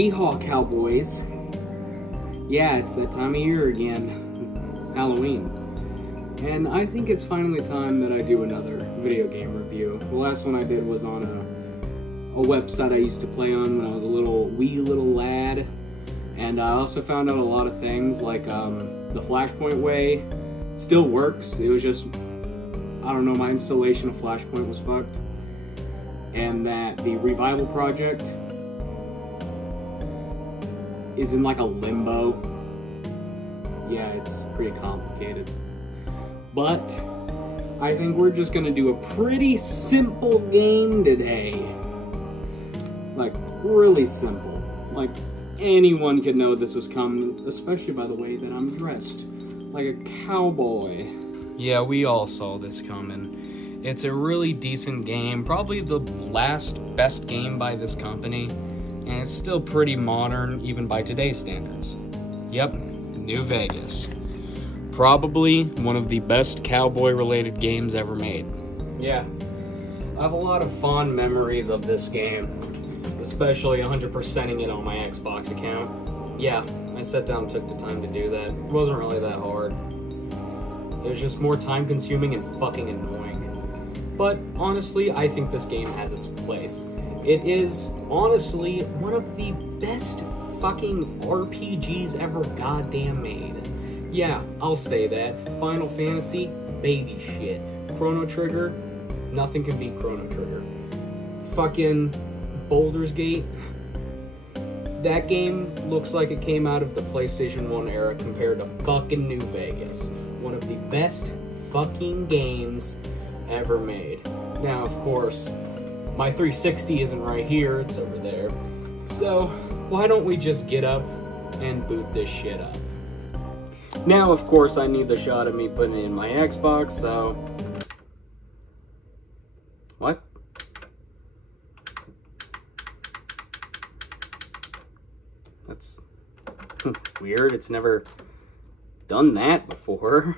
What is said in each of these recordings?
Yeehaw, cowboys. Yeah, it's that time of year again, Halloween. And I think it's finally time that I do another video game review. The last one I did was on a website I used to play on when I was a wee little lad. And I also found out a lot of things, like the Flashpoint way still works. It was just, I don't know, my installation of Flashpoint was fucked. And that the Revival project is in like a limbo. Yeah, it's pretty complicated. But I think we're just gonna do a pretty simple game today. Like, really simple. Like, anyone could know this is coming, especially by the way that I'm dressed like a cowboy. Yeah, we all saw this coming. It's a really decent game, probably the last best game by this company. And it's still pretty modern, even by today's standards. Yep, New Vegas. Probably one of the best cowboy-related games ever made. Yeah, I have a lot of fond memories of this game, especially 100%ing it on my Xbox account. Yeah, I sat down and took the time to do that. It wasn't really that hard. It was just more time-consuming and fucking annoying. But honestly, I think this game has its place. It is, honestly, one of the best fucking RPGs ever goddamn made. Yeah, I'll say that. Final Fantasy, baby shit. Chrono Trigger, nothing can beat Chrono Trigger. Fucking Baldur's Gate, that game looks like it came out of the PlayStation 1 era compared to fucking New Vegas. One of the best fucking games ever made. Now, of course, my 360 isn't right here, it's over there. So, why don't we just get up and boot this shit up? Now, of course, I need the shot of me putting it in my Xbox, so... What? That's weird, it's never done that before.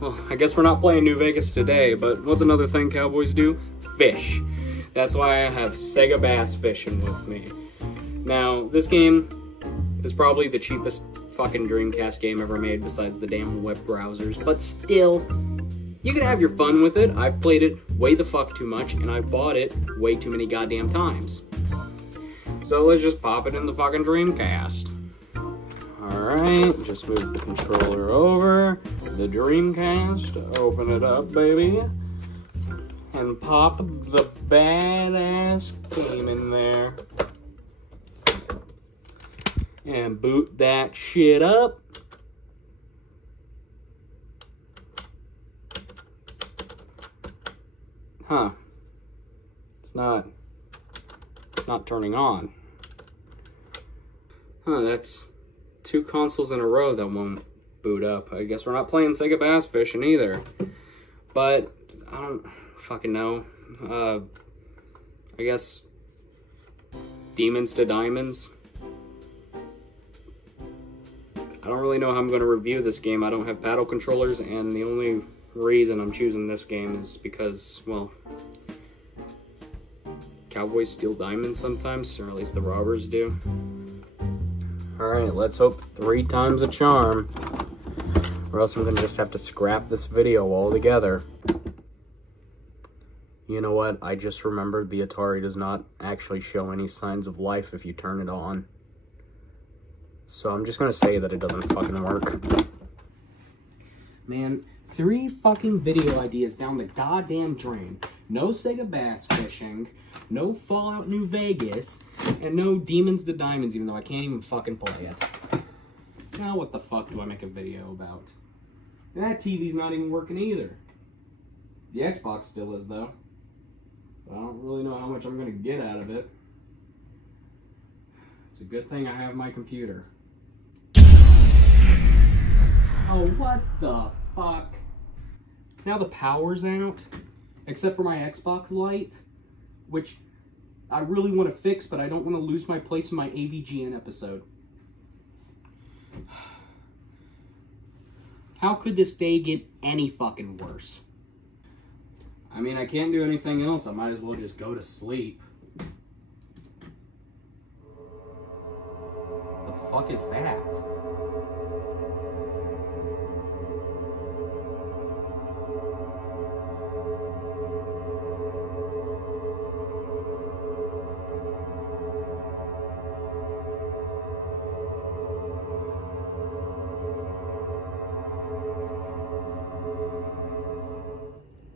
Well, I guess we're not playing New Vegas today, but what's another thing cowboys do? Fish. That's why I have Sega Bass Fishing with me. Now, this game is probably the cheapest fucking Dreamcast game ever made besides the damn web browsers, but still, you can have your fun with it. I've played it way the fuck too much, and I've bought it way too many goddamn times. So let's just pop it in the fucking Dreamcast. Alright, just move the controller over, the Dreamcast, open it up, baby, and pop the badass game in there. And boot that shit up. Huh. It's not turning on. Huh, that's 2 consoles in a row that won't boot up. I guess we're not playing Sega Bass Fishing either. But I don't fucking know. I guess Demons to Diamonds. I don't really know how I'm going to review this game. I don't have paddle controllers, and the only reason I'm choosing this game is because, well, cowboys steal diamonds sometimes, or at least the robbers do. Alright, let's hope 3 times a charm, or else I'm going to just have to scrap this video altogether. You know what? I just remembered the Atari does not actually show any signs of life if you turn it on. So I'm just going to say that it doesn't fucking work. Man, 3 fucking video ideas down the goddamn drain. no Sega Bass Fishing, no Fallout New Vegas, and no Demons to Diamonds, even though I can't even fucking play it. Now what the fuck do I make a video about? That TV's not even working either. The Xbox still is, though. I don't really know how much I'm going to get out of it. It's a good thing I have my computer. Oh, what the fuck? Now the power's out, except for my Xbox light, which I really want to fix, but I don't want to lose my place in my AVGN episode. How could this day get any fucking worse? I mean, I can't do anything else. I might as well just go to sleep. The fuck is that?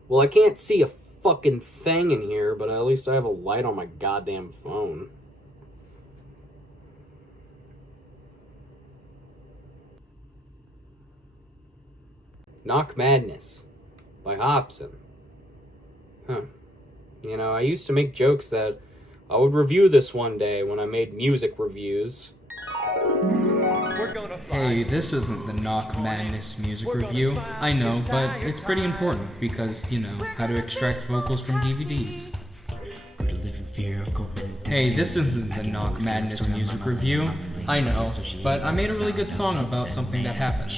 Well, I can't see a fucking thing in here, but at least I have a light on my goddamn phone. Knock Madness by Hobson. Huh. You know, I used to make jokes that I would review this one day when I made music reviews. Hey, this isn't the Knock Madness music review. I know, but it's pretty important because, you know, how to extract vocals from DVDs. Hey, this isn't the Knock Madness music review. I know, but I made a really good song about something that happened.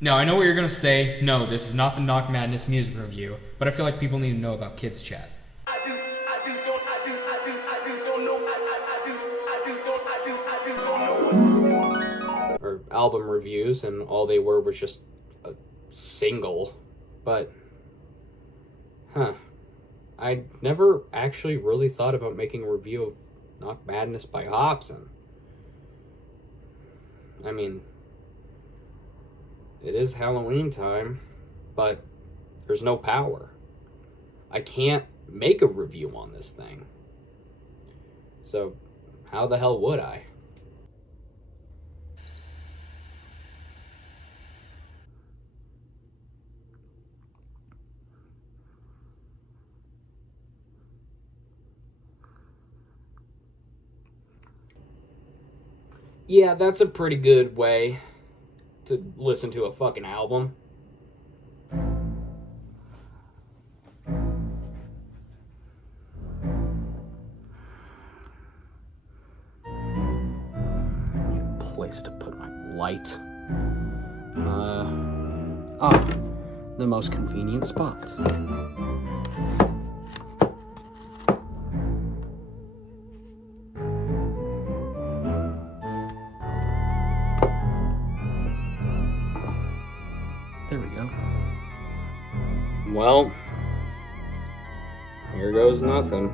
Now, I know what you're gonna say. No, this is not the Knock Madness music review, but I feel like people need to know about Kids Chat. Or album reviews, and all they were was just a single. But, I never actually really thought about making a review of Knock Madness by Hobson. I mean, it is Halloween time, but there's no power. I can't make a review on this thing. So, how the hell would I? Yeah, that's a pretty good way to listen to a fucking album. Place to put my light. The most convenient spot. There we go. Well, here goes nothing.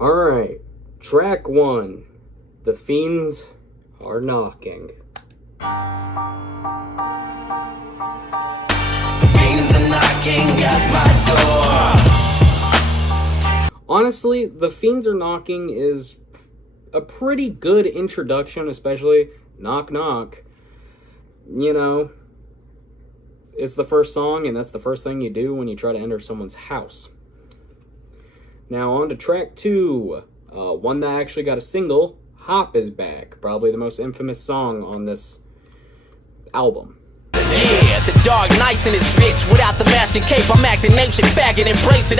Alright, track 1. The Fiends Are Knocking. The fiends are knocking at my door. Honestly, The Fiends Are Knocking is a pretty good introduction, especially knock knock. You know, it's the first song, and that's the first thing you do when you try to enter someone's house. Now on to track 2, one that actually got a single, Hop is Back, probably the most infamous song on this album. Yeah, the dark nights in this bitch, without the mask and cape, I'm acting nation back and embrace it.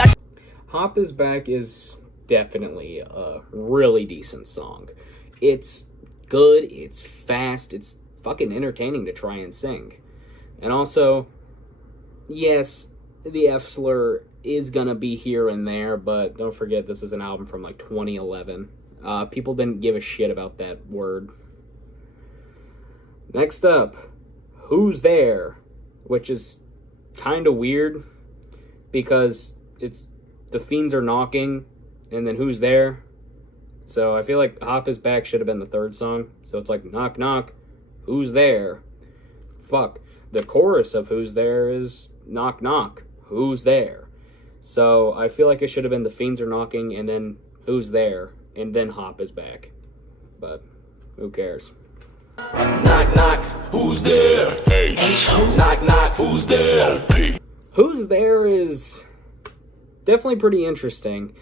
Hop is Back is definitely a really decent song. It's good, it's fast, it's fucking entertaining to try and sing. And also, yes, the F slur is gonna be here and there, but don't forget this is an album from like 2011. People didn't give a shit about that word. Next up, Who's There? Which is kind of weird because it's The Fiends Are Knocking and then Who's There? So I feel like Hop Is Back should have been the third song. So it's like, knock, knock, who's there? Fuck. The chorus of Who's There is knock, knock, who's there? So I feel like it should have been The Fiends Are Knocking and then Who's There? And then Hop Is Back. But who cares? Knock, knock, who's there? Hey. Knock, knock, who's there? Who's There is definitely pretty interesting.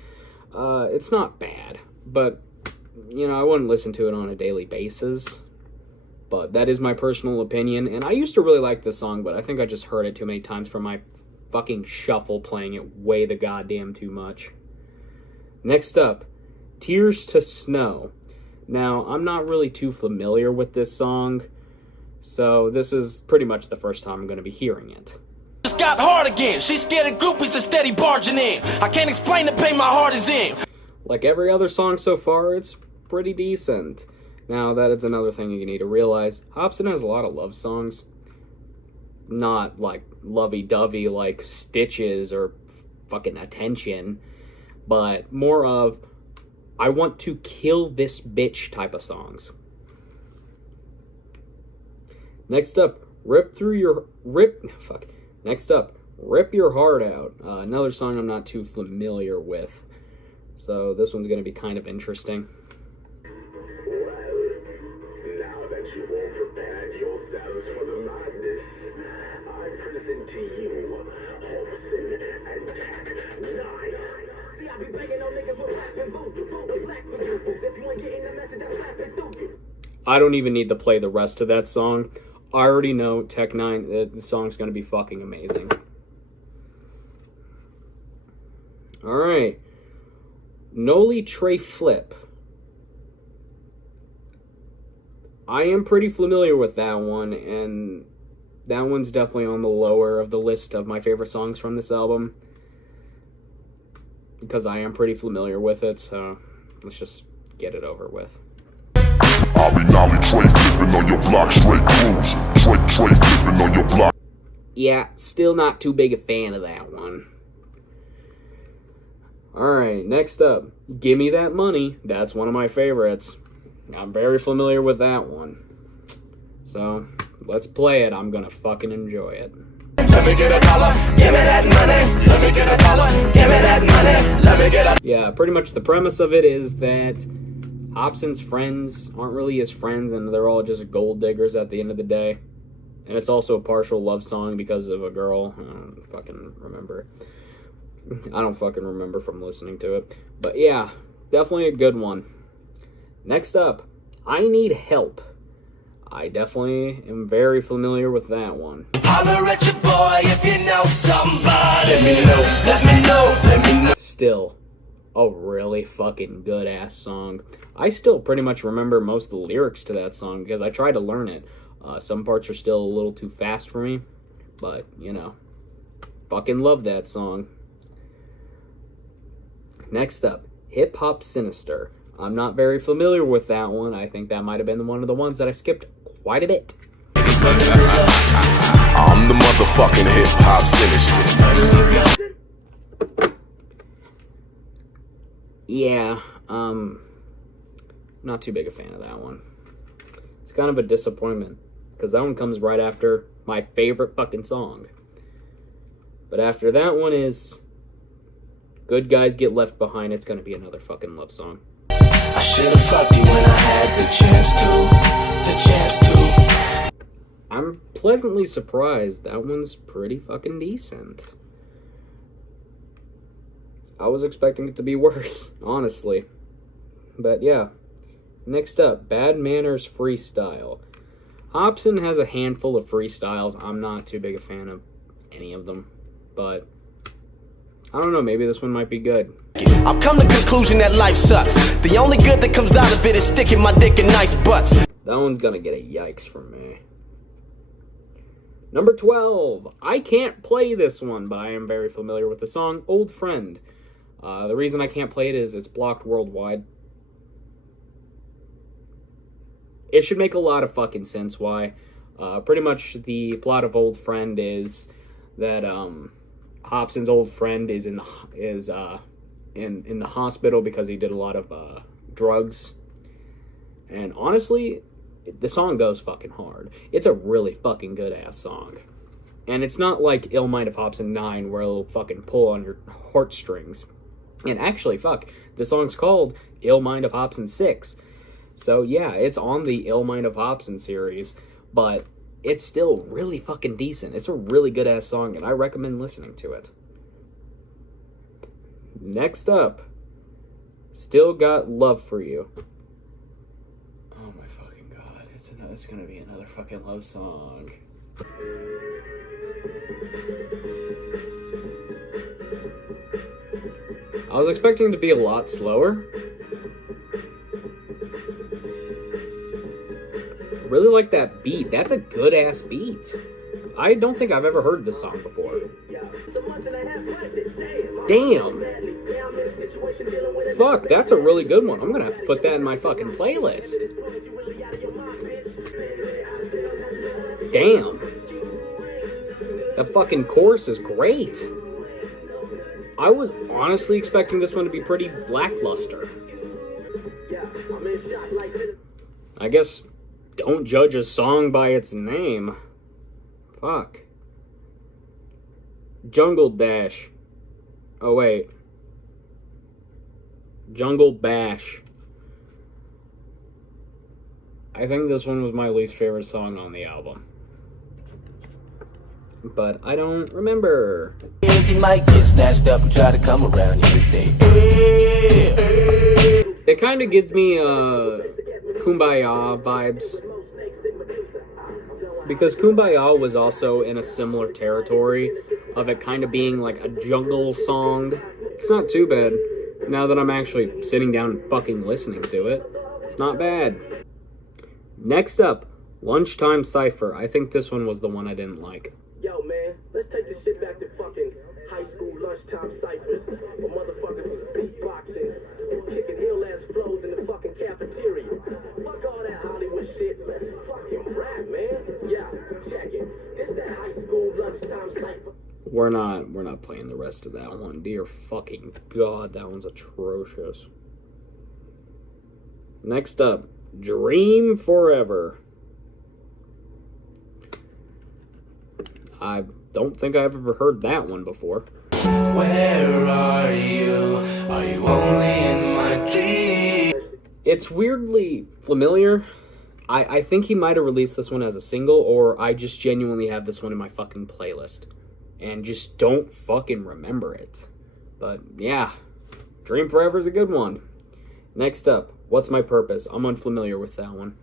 It's not bad. But, you know, I wouldn't listen to it on a daily basis. But that is my personal opinion. And I used to really like this song, but I think I just heard it too many times from my fucking shuffle playing it way the goddamn too much. Next up, Tears to Snow. Now, I'm not really too familiar with this song, so this is pretty much the first time I'm going to be hearing it. It's got hard again. She's scared of groupies that steady barging in. I can't explain the pain my heart is in. Like every other song so far, it's pretty decent. Now, that is another thing you need to realize. Hopsin has a lot of love songs. Not like lovey-dovey like Stitches or fucking Attention, but more of I want to kill this bitch type of songs. Next up, Rip Your Heart Out. Another song I'm not too familiar with. So this one's going to be kind of interesting. Well, now that you've all prepared yourselves for the madness, I present to you Hobson and Tech 9. See, I be begging on niggas with rap and voodoo. What's lack for you fools? If you ain't getting the message, that's slapping through you. I don't even need to play the rest of that song. I already know Tech 9, the song's going to be fucking amazing. Alright. Noli Tre Flip. I am pretty familiar with that one, and that one's definitely on the lower of the list of my favorite songs from this album. Because I am pretty familiar with it, so let's just get it over with. I'll be nolly tray flipping on your block, straight cruising. Tray flipping on your block. Yeah, still not too big a fan of that one. Alright, next up, Gimme That Money. That's one of my favorites. I'm very familiar with that one. So, let's play it. I'm gonna fucking enjoy it. Let me get a dollar, give me that money. Let me get a dollar, give me that money. Let me get a... Yeah, pretty much the premise of it is that Hobson's friends aren't really his friends, and they're all just gold diggers at the end of the day. And it's also a partial love song because of a girl. I don't fucking remember from listening to it. But yeah, definitely a good one. Next up, I Need Help. I definitely am very familiar with that one. Holler at your boy if you know somebody. Let me know. Still, a really fucking good ass song. I still pretty much remember most of the lyrics to that song because I tried to learn it. Some parts are still a little too fast for me, but you know, fucking love that song. Next up, Hip Hop Sinister. I'm not very familiar with that one. I think that might have been one of the ones that I skipped quite a bit. I'm the motherfucking hip hop sinister. Yeah, not too big a fan of that one. It's kind of a disappointment, because that one comes right after my favorite fucking song. But after that one is Good Guys Get Left Behind. It's gonna be another fucking love song. I should have fucked you when I had the chance to. I'm pleasantly surprised. That one's pretty fucking decent. I was expecting it to be worse, honestly. But yeah. Next up, Bad Manners Freestyle. Hobson has a handful of freestyles. I'm not too big a fan of any of them. But I don't know, maybe this one might be good. I've come to the conclusion that life sucks. The only good that comes out of it is sticking my dick in nice butts. That one's gonna get a yikes from me. Number 12. I can't play this one, but I am very familiar with the song Old Friend. The reason I can't play it is it's blocked worldwide. it should make a lot of fucking sense why. Pretty much the plot of Old Friend is that Hobson's old friend is in the hospital because he did a lot of drugs. And honestly, the song goes fucking hard. It's a really fucking good ass song. And it's not like Ill Mind of Hobson 9 where it'll fucking pull on your heartstrings. And actually, fuck, the song's called Ill Mind of Hobson 6. So yeah, it's on the Ill Mind of Hobson series, but it's still really fucking decent. It's a really good ass song, and I recommend listening to it. Next up, Still Got Love for You. Oh my fucking god, it's gonna be another fucking love song. I was expecting it to be a lot slower. I really like that beat. That's a good ass beat. I don't think I've ever heard this song before. Damn. Fuck, that's a really good one. I'm gonna have to put that in my fucking playlist. Damn. The fucking chorus is great. I was honestly expecting this one to be pretty lackluster. I guess don't judge a song by its name. Fuck. Jungle Dash. Oh, wait. Jungle Bash. I think this one was my least favorite song on the album. But I don't remember. He might get snatched up and try to come around you and say, hey, hey. It kind of gives me Kumbaya vibes. Because Kumbaya was also in a similar territory of it kind of being like a jungle song. It's not too bad. Now that I'm actually sitting down and fucking listening to it, it's not bad. Next up, Lunchtime Cypher. I think this one was the one I didn't like. Yo, man, let's take this shit back to fucking high school lunchtime ciphers where motherfuckers was beatboxing and kicking ill-ass flows in the fucking cafeteria. Fuck all that Hollywood shit. Let's fucking rap, man. Yeah, check it. This that high school lunchtime cipher. We're not playing the rest of that one. Dear fucking God, that one's atrocious. Next up, Dream Forever. I don't think I've ever heard that one before. Where are you? Are you only in my dreams? It's weirdly familiar. I think he might have released this one as a single, or I just genuinely have this one in my fucking playlist and just don't fucking remember it. But yeah, Dream Forever is a good one. Next up, What's My Purpose? I'm unfamiliar with that one.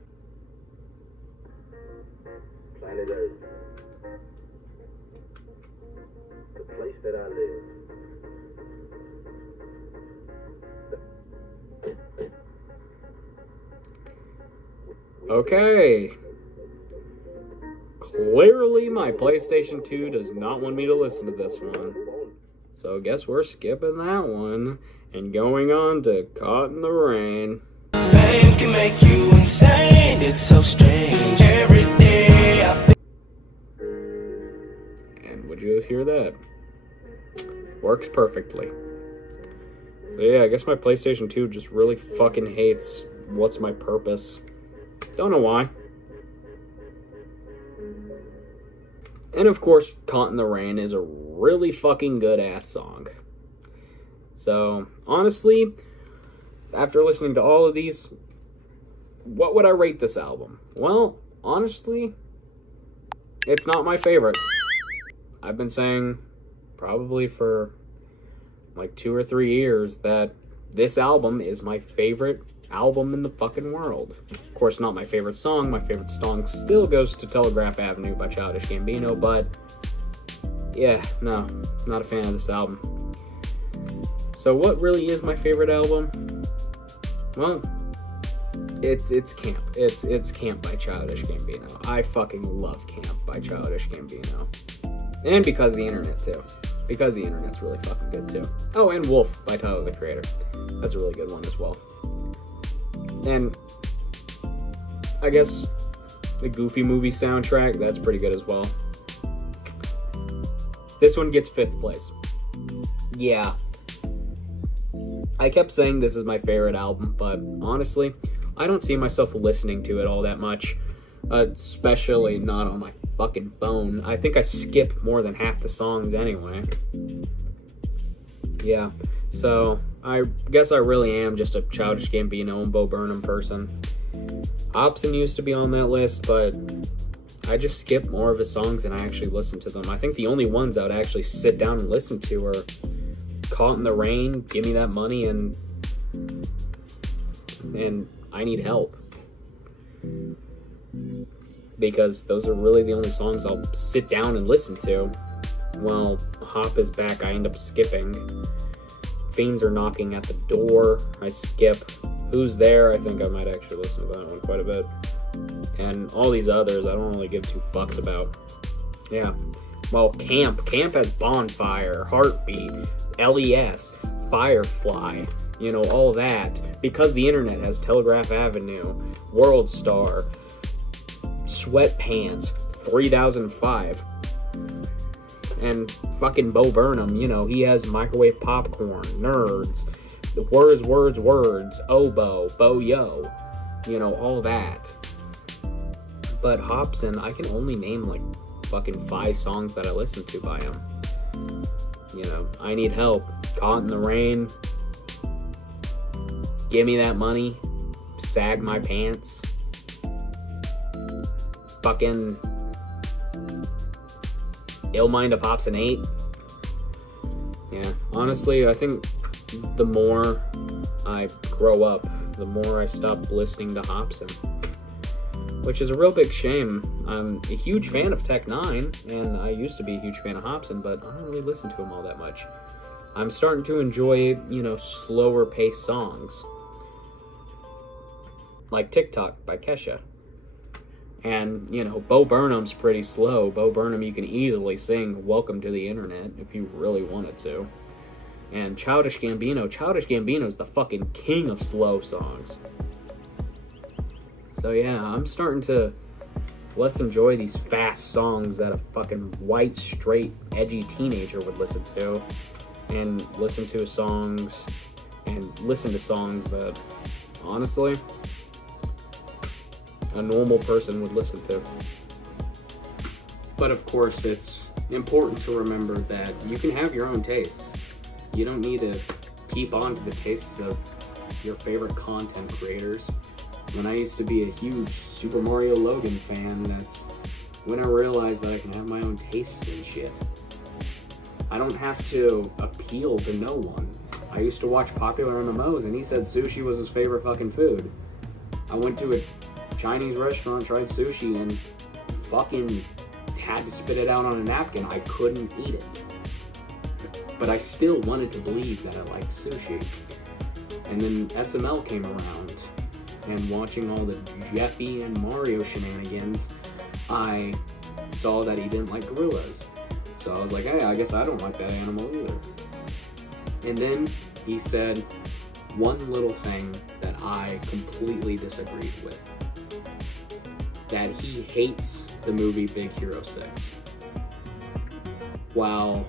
Planet Earth. The place that I live. Okay. Clearly my PlayStation 2 does not want me to listen to this one. So I guess we're skipping that one and going on to Caught in the Rain. Fame can make you insane. It's so strange. Every day I feel. And would you hear that? Works perfectly. So yeah, I guess my PlayStation 2 just really fucking hates What's My Purpose. Don't know why. And of course, Caught in the Rain is a really fucking good ass song. So, honestly, after listening to all of these, what would I rate this album? Well, honestly, it's not my favorite. I've been saying probably for like 2 or 3 years that this album is my favorite album in the fucking world. Of course, not my favorite song. My favorite song still goes to Telegraph Avenue by Childish Gambino, but yeah, no, not a fan of this album. So what really is my favorite album? Well, it's Camp. It's Camp by Childish Gambino. I fucking love Camp by Childish Gambino. And because of the internet too. Because the internet's really fucking good too. Oh, and Wolf by Tyler the Creator. That's a really good one as well. And I guess the Goofy movie soundtrack, that's pretty good as well. This one gets 5th place. Yeah. I kept saying this is my favorite album, but honestly, I don't see myself listening to it all that much. Especially not on my fucking phone. I think I skip more than half the songs anyway. Yeah, so I guess I really am just a Childish Gambino and Bo Burnham person. Hobson used to be on that list, but I just skip more of his songs than I actually listen to them. I think the only ones I would actually sit down and listen to are Caught in the Rain, Give Me That Money, and I Need Help. Because those are really the only songs I'll sit down and listen to. Well, Hop Is Back, I end up skipping. Fiends Are Knocking at the Door, I skip. Who's There, I think I might actually listen to that one quite a bit. And all these others, I don't really give 2 fucks about. Yeah. Well, Camp has Bonfire, Heartbeat, LES, Firefly, you know, all that. Because the internet has Telegraph Avenue, World Star, Sweatpants, 3005. And fucking Bo Burnham, you know, he has Microwave Popcorn, Nerds, Words, Oboe, Bo Yo, you know, all that. But Hobson, I can only name like fucking 5 songs that I listen to by him. You know, I Need Help, Caught in the Rain, Give Me That Money, Sag My Pants, fucking Ill Mind of Hobson 8. Yeah, honestly, I think the more I grow up, the more I stop listening to Hobson. Which is a real big shame. I'm a huge fan of Tech 9, and I used to be a huge fan of Hobson, but I don't really listen to him all that much. I'm starting to enjoy, you know, slower paced songs. Like TikTok by Kesha. And, you know, Bo Burnham's pretty slow. Bo Burnham, you can easily sing Welcome to the Internet if you really wanted to. And Childish Gambino's the fucking king of slow songs. So yeah, I'm starting to less enjoy these fast songs that a fucking white, straight, edgy teenager would listen to. And listen to songs that, honestly, a normal person would listen to. But of course, it's important to remember that you can have your own tastes. You don't need to keep on to the tastes of your favorite content creators. When I used to be a huge Super Mario Logan fan, that's when I realized that I can have my own tastes and shit. I don't have to appeal to no one. I used to watch Popular MMOs and he said sushi was his favorite fucking food. I went to a Chinese restaurant, tried sushi, and fucking had to spit it out on a napkin. I couldn't eat it. But I still wanted to believe that I liked sushi. And then SML came around, and watching all the Jeffy and Mario shenanigans, I saw that he didn't like gorillas. So I was like, hey, I guess I don't like that animal either. And then he said one little thing that I completely disagreed with. That he hates the movie Big Hero 6. While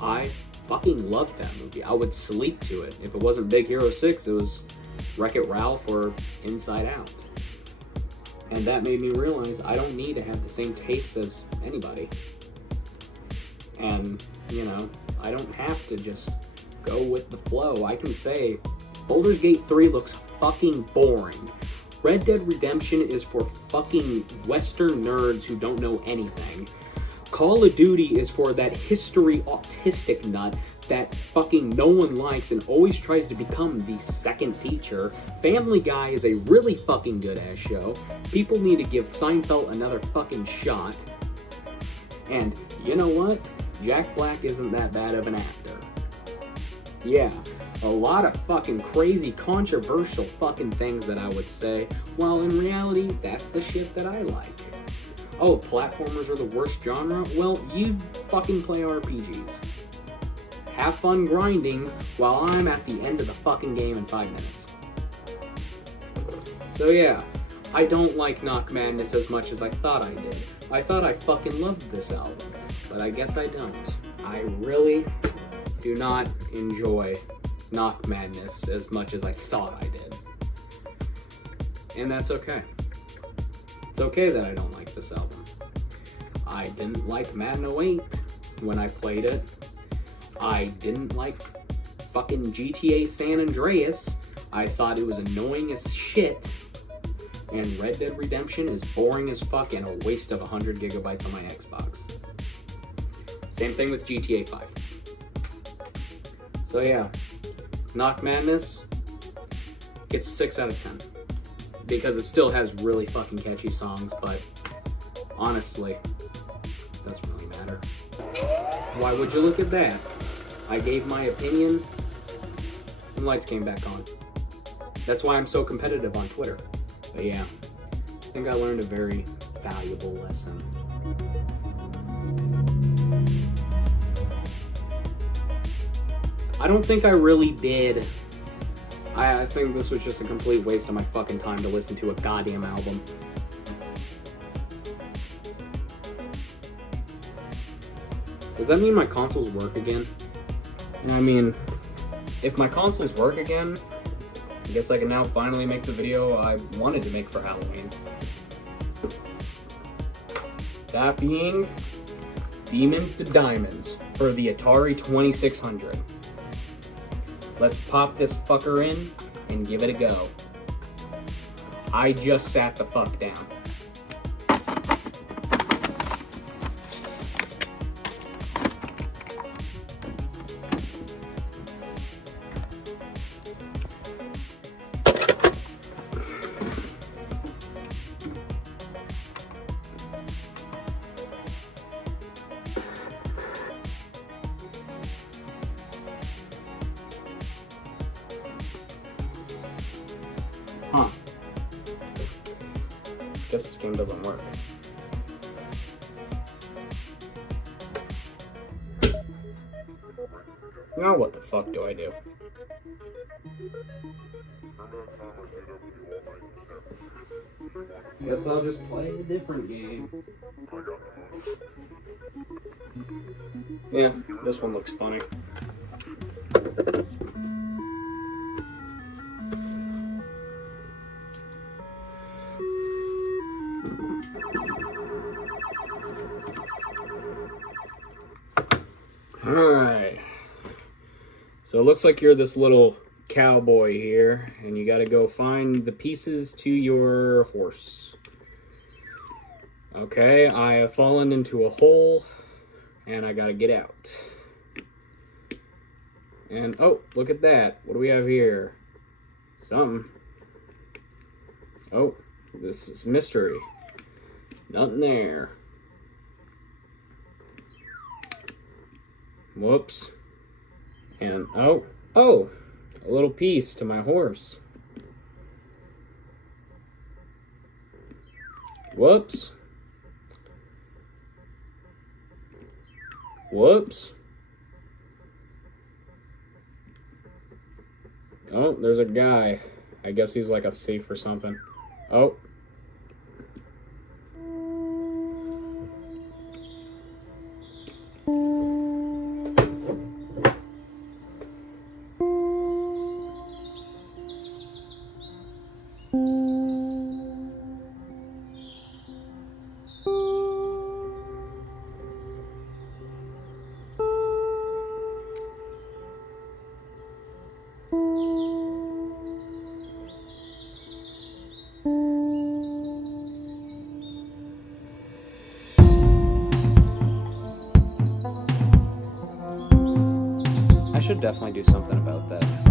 I fucking loved that movie. I would sleep to it. If it wasn't Big Hero 6, it was Wreck-It Ralph or Inside Out. And that made me realize I don't need to have the same taste as anybody. And, you know, I don't have to just go with the flow. I can say, Baldur's Gate 3 looks fucking boring. Red Dead Redemption is for fucking Western nerds who don't know anything. Call of Duty is for that history autistic nut that fucking no one likes and always tries to become the second teacher. Family Guy is a really fucking good ass show. People need to give Seinfeld another fucking shot. And you know what? Jack Black isn't that bad of an actor. Yeah, a lot of fucking crazy, controversial fucking things that I would say, while in reality, that's the shit that I like. Oh, platformers are the worst genre? Well, you fucking play RPGs. Have fun grinding while I'm at the end of the fucking game in 5 minutes. So yeah, I don't like Knock Madness as much as I thought I did. I thought I fucking loved this album, but I guess I don't. I really do not enjoy Knock Madness as much as I thought I did. And that's okay. It's okay that I don't like this album. I didn't like Madden 08 when I played it. I didn't like fucking GTA San Andreas. I thought it was annoying as shit. And Red Dead Redemption is boring as fuck and a waste of 100 gigabytes on my Xbox. Same thing with GTA 5. So yeah, Knock Madness gets a 6 out of 10. Because it still has really fucking catchy songs, but honestly, it doesn't really matter. Why would you look at that? I gave my opinion, and lights came back on. That's why I'm so competitive on Twitter. But yeah, I think I learned a very valuable lesson. I don't think I really did. I think this was just a complete waste of my fucking time to listen to a goddamn album. Does that mean my consoles work again? I mean, if my consoles work again, I guess I can now finally make the video I wanted to make for Halloween. That being Demons to Diamonds for the Atari 2600. Let's pop this fucker in and give it a go. I just sat the fuck down. Huh. Guess this game doesn't work. Now what the fuck do I do? Guess I'll just play a different game. Yeah, this one looks funny. Alright, so it looks like you're this little cowboy here, and you gotta go find the pieces to your horse. Okay, I have fallen into a hole, and I gotta get out. And, oh, look at that. What do we have here? Something. Oh, this is mystery. Nothing there. Whoops. And, oh, a little piece to my horse. Whoops. Whoops. Oh, there's a guy. I guess he's like a thief or something. Oh. I should definitely do something about that.